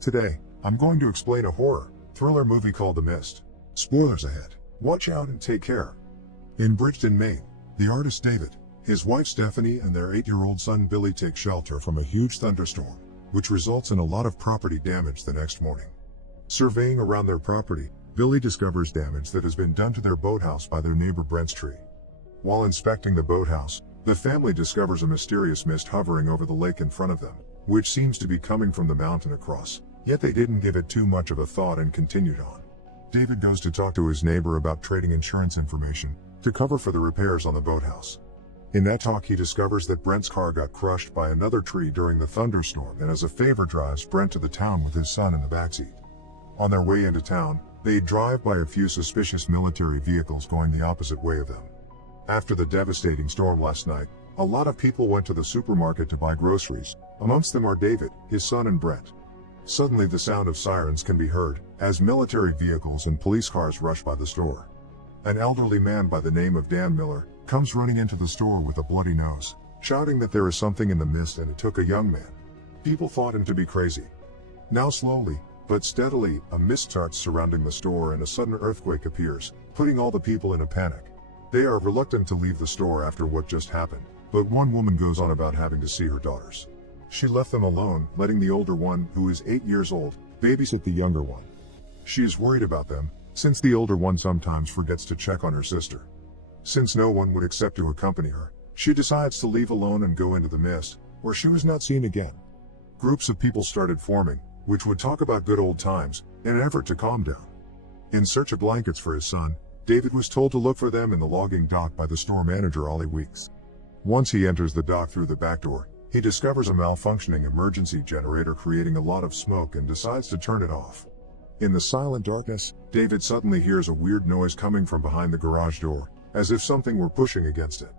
Today, I'm going to explain a horror, thriller movie called The Mist. Spoilers ahead. Watch out and take care. In Bridgeton, Maine, the artist David, his wife Stephanie and their 8-year-old son Billy take shelter from a huge thunderstorm, which results in a lot of property damage the next morning. Surveying around their property, Billy discovers damage that has been done to their boathouse by their neighbor Brent's tree. While inspecting the boathouse, the family discovers a mysterious mist hovering over the lake in front of them, which seems to be coming from the mountain across, yet they didn't give it too much of a thought and continued on. David goes to talk to his neighbor about trading insurance information to cover for the repairs on the boathouse. In that talk he discovers that Brent's car got crushed by another tree during the thunderstorm and as a favor drives Brent to the town with his son in the backseat. On their way into town, they drive by a few suspicious military vehicles going the opposite way of them. After the devastating storm last night, a lot of people went to the supermarket to buy groceries. Amongst them are David, his son and Brent. Suddenly the sound of sirens can be heard, as military vehicles and police cars rush by the store. An elderly man by the name of Dan Miller comes running into the store with a bloody nose, shouting that there is something in the mist and it took a young man. People thought him to be crazy. Now slowly, but steadily, a mist starts surrounding the store and a sudden earthquake appears, putting all the people in a panic. They are reluctant to leave the store after what just happened, but one woman goes on about having to see her daughters. She left them alone, letting the older one, who is 8 years old, babysit the younger one. She is worried about them, since the older one sometimes forgets to check on her sister. Since no one would accept to accompany her, she decides to leave alone and go into the mist, where she was not seen again. Groups of people started forming, which would talk about good old times, in an effort to calm down. In search of blankets for his son, David was told to look for them in the logging dock by the store manager Ollie Weeks. Once he enters the dock through the back door, he discovers a malfunctioning emergency generator creating a lot of smoke and decides to turn it off. In the silent darkness, David suddenly hears a weird noise coming from behind the garage door, as if something were pushing against it.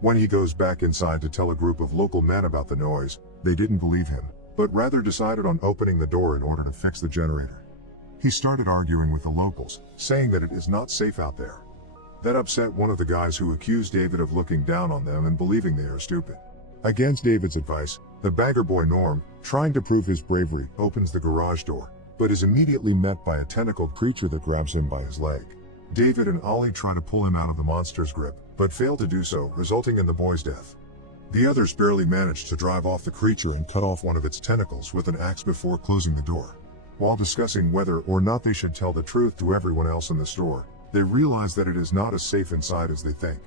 When he goes back inside to tell a group of local men about the noise, they didn't believe him, but rather decided on opening the door in order to fix the generator. He started arguing with the locals, saying that it is not safe out there. That upset one of the guys who accused David of looking down on them and believing they are stupid. Against David's advice, the bagger boy Norm, trying to prove his bravery, opens the garage door, but is immediately met by a tentacled creature that grabs him by his leg. David and Ollie try to pull him out of the monster's grip, but fail to do so, resulting in the boy's death. The others barely manage to drive off the creature and cut off one of its tentacles with an axe before closing the door. While discussing whether or not they should tell the truth to everyone else in the store, they realize that it is not as safe inside as they think.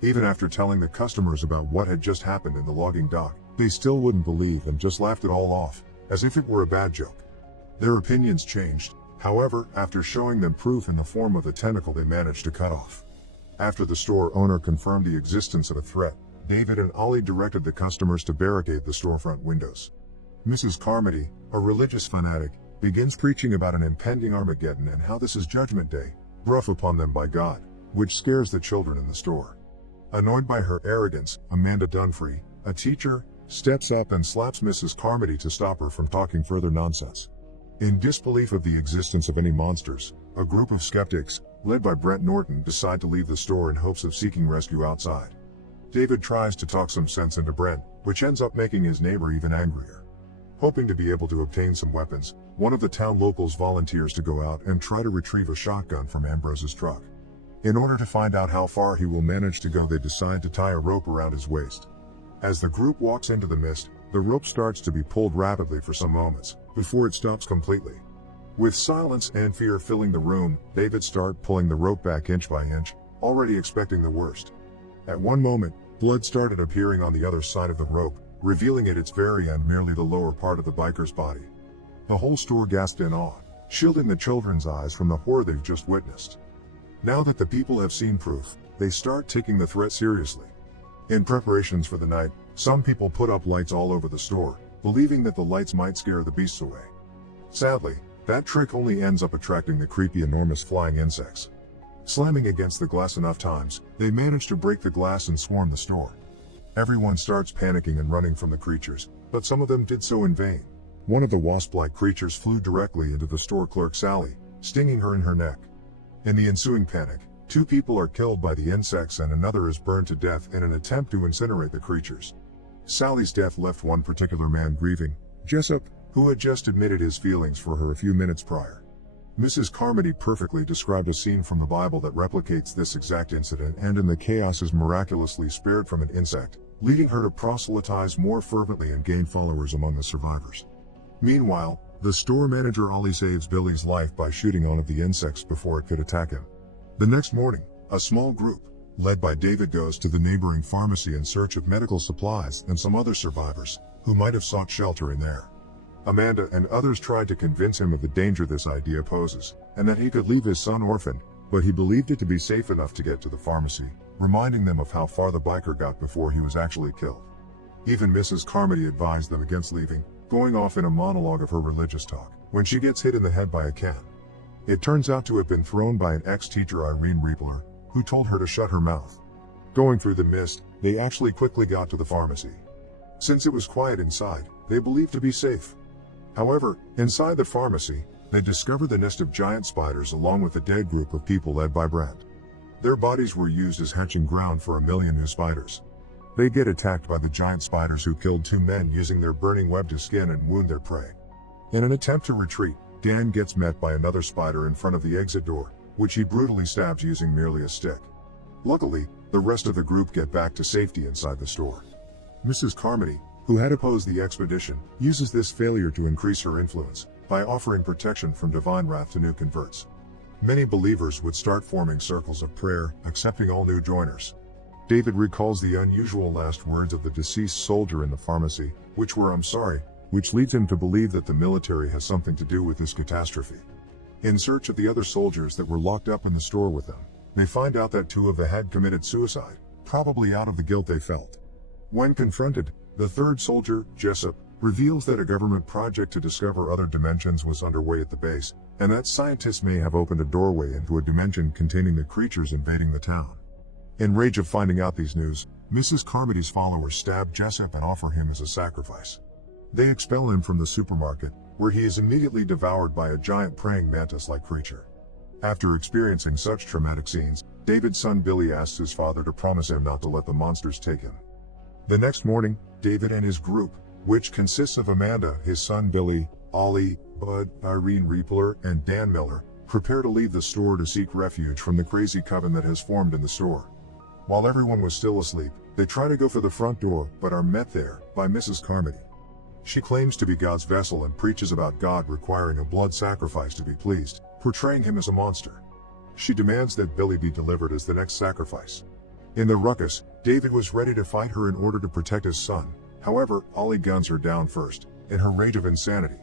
Even after telling the customers about what had just happened in the logging dock, they still wouldn't believe and just laughed it all off, as if it were a bad joke. Their opinions changed, however, after showing them proof in the form of the tentacle they managed to cut off. After the store owner confirmed the existence of a threat, David and Ollie directed the customers to barricade the storefront windows. Mrs. Carmody, a religious fanatic, begins preaching about an impending Armageddon and how this is Judgment Day, brought upon them by God, which scares the children in the store. Annoyed by her arrogance, Amanda Dunfree, a teacher, steps up and slaps Mrs. Carmody to stop her from talking further nonsense. In disbelief of the existence of any monsters, a group of skeptics, led by Brent Norton, decide to leave the store in hopes of seeking rescue outside. David tries to talk some sense into Brent, which ends up making his neighbor even angrier. Hoping to be able to obtain some weapons, one of the town locals volunteers to go out and try to retrieve a shotgun from Ambrose's truck. In order to find out how far he will manage to go, they decide to tie a rope around his waist. As the group walks into the mist, the rope starts to be pulled rapidly for some moments, before it stops completely. With silence and fear filling the room, David starts pulling the rope back inch by inch, already expecting the worst. At one moment, blood started appearing on the other side of the rope, revealing at its very end merely the lower part of the biker's body. The whole store gasped in awe, shielding the children's eyes from the horror they've just witnessed. Now that the people have seen proof, they start taking the threat seriously. In preparations for the night, some people put up lights all over the store, believing that the lights might scare the beasts away. Sadly, that trick only ends up attracting the creepy enormous flying insects. Slamming against the glass enough times, they manage to break the glass and swarm the store. Everyone starts panicking and running from the creatures, but some of them did so in vain. One of the wasp-like creatures flew directly into the store clerk Sally, stinging her in her neck. In the ensuing panic, 2 people are killed by the insects and another is burned to death in an attempt to incinerate the creatures. Sally's death left one particular man grieving, Jessup, who had just admitted his feelings for her a few minutes prior. Mrs. Carmody perfectly described a scene from the Bible that replicates this exact incident, and in the chaos is miraculously spared from an insect, leading her to proselytize more fervently and gain followers among the survivors. Meanwhile, the store manager Ollie saves Billy's life by shooting one of the insects before it could attack him. The next morning, a small group, led by David, goes to the neighboring pharmacy in search of medical supplies and some other survivors, who might have sought shelter in there. Amanda and others tried to convince him of the danger this idea poses, and that he could leave his son orphaned, but he believed it to be safe enough to get to the pharmacy, reminding them of how far the biker got before he was actually killed. Even Mrs. Carmody advised them against leaving, going off in a monologue of her religious talk, when she gets hit in the head by a can. It turns out to have been thrown by an ex-teacher, Irene Riepler, who told her to shut her mouth. Going through the mist, they actually quickly got to the pharmacy. Since it was quiet inside, they believed to be safe. However, inside the pharmacy, they discover the nest of giant spiders along with a dead group of people led by Brent. Their bodies were used as hatching ground for 1 million new spiders. They get attacked by the giant spiders, who killed 2 men using their burning web to skin and wound their prey. In an attempt to retreat, Dan gets met by another spider in front of the exit door, which he brutally stabs using merely a stick. Luckily, the rest of the group get back to safety inside the store. Mrs. Carmody, who had opposed the expedition, uses this failure to increase her influence by offering protection from divine wrath to new converts. Many believers would start forming circles of prayer, accepting all new joiners. David recalls the unusual last words of the deceased soldier in the pharmacy, which were "I'm sorry," which leads him to believe that the military has something to do with this catastrophe. In search of the other soldiers that were locked up in the store with them, they find out that 2 of them had committed suicide, probably out of the guilt they felt. When confronted, the third soldier, Jessup, reveals that a government project to discover other dimensions was underway at the base, and that scientists may have opened a doorway into a dimension containing the creatures invading the town. In rage of finding out these news, Mrs. Carmody's followers stab Jessup and offer him as a sacrifice. They expel him from the supermarket, where he is immediately devoured by a giant praying mantis-like creature. After experiencing such traumatic scenes, David's son Billy asks his father to promise him not to let the monsters take him. The next morning, David and his group, which consists of Amanda, his son Billy, Ollie, Bud, Irene Riepler, and Dan Miller, prepare to leave the store to seek refuge from the crazy coven that has formed in the store. While everyone was still asleep, they try to go for the front door, but are met there by Mrs. Carmody. She claims to be God's vessel and preaches about God requiring a blood sacrifice to be pleased, portraying him as a monster. She demands that Billy be delivered as the next sacrifice. In the ruckus, David was ready to fight her in order to protect his son. However, Ollie guns her down first, in her rage of insanity.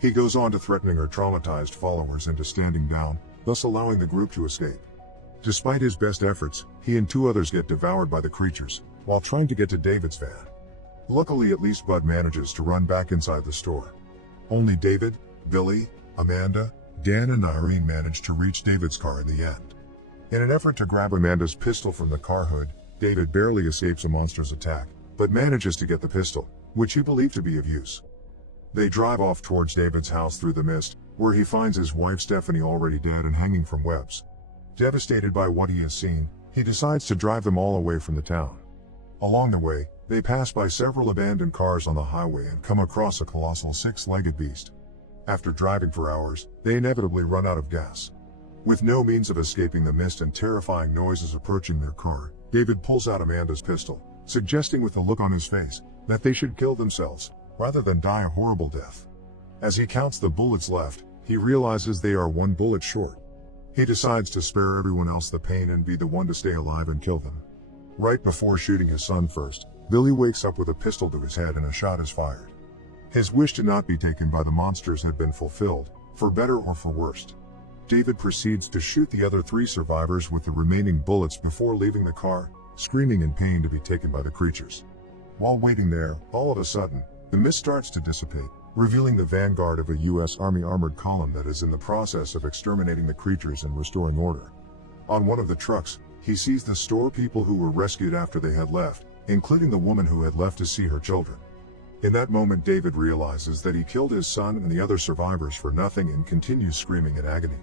He goes on to threatening her traumatized followers into standing down, thus allowing the group to escape. Despite his best efforts, he and 2 others get devoured by the creatures, while trying to get to David's van. Luckily, at least Bud manages to run back inside the store. Only David, Billy, Amanda, Dan and Irene manage to reach David's car in the end. In an effort to grab Amanda's pistol from the car hood, David barely escapes a monster's attack, but manages to get the pistol, which he believed to be of use. They drive off towards David's house through the mist, where he finds his wife Stephanie already dead and hanging from webs. Devastated by what he has seen, he decides to drive them all away from the town. Along the way, they pass by several abandoned cars on the highway and come across a colossal 6-legged beast. After driving for hours, they inevitably run out of gas. With no means of escaping the mist and terrifying noises approaching their car, David pulls out Amanda's pistol, suggesting with the look on his face that they should kill themselves, rather than die a horrible death. As he counts the bullets left, he realizes they are 1 bullet short. He decides to spare everyone else the pain and be the one to stay alive and kill them. Right before shooting his son first, Billy wakes up with a pistol to his head and a shot is fired. His wish to not be taken by the monsters had been fulfilled, for better or for worse. David proceeds to shoot the other 3 survivors with the remaining bullets before leaving the car, screaming in pain to be taken by the creatures. While waiting there, all of a sudden, the mist starts to dissipate, revealing the vanguard of a U.S. Army armored column that is in the process of exterminating the creatures and restoring order. On one of the trucks, he sees the store people who were rescued after they had left, including the woman who had left to see her children. In that moment, David realizes that he killed his son and the other survivors for nothing and continues screaming in agony.